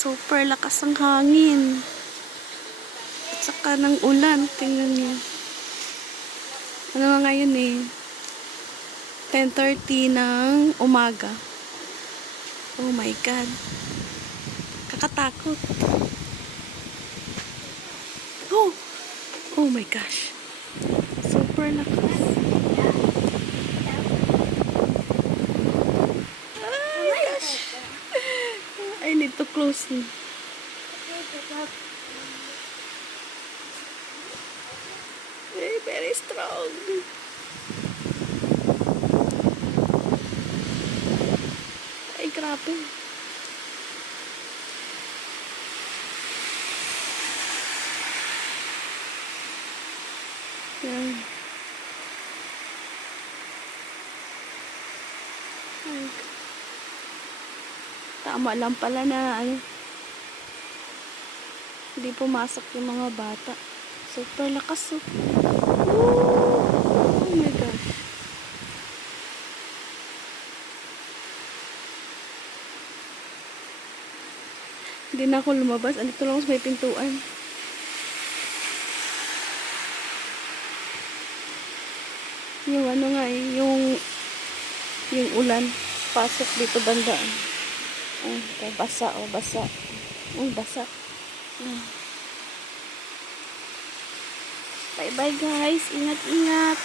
Super lakas ang hangin. At saka ng ulan. Tingnan niyo. Ano nga ngayon eh? 10:30 ng umaga. Oh my God. Kakatakot. Oh! Oh my gosh. Super lakas. Ay, gosh. I need to close it. Very strong. Ay, grabe. Yan. Ay. Tama lang pala na ano, hindi pumasok yung mga bata. Super lakas oh. Oh my gosh. Hindi na ako lumabas. Andito lang sa may pintuan. Yung ano nga eh, yung ulan. Pasok dito bandaan. Ay, basa oh, basa. Basa. Bye bye guys. Ingat-ingat.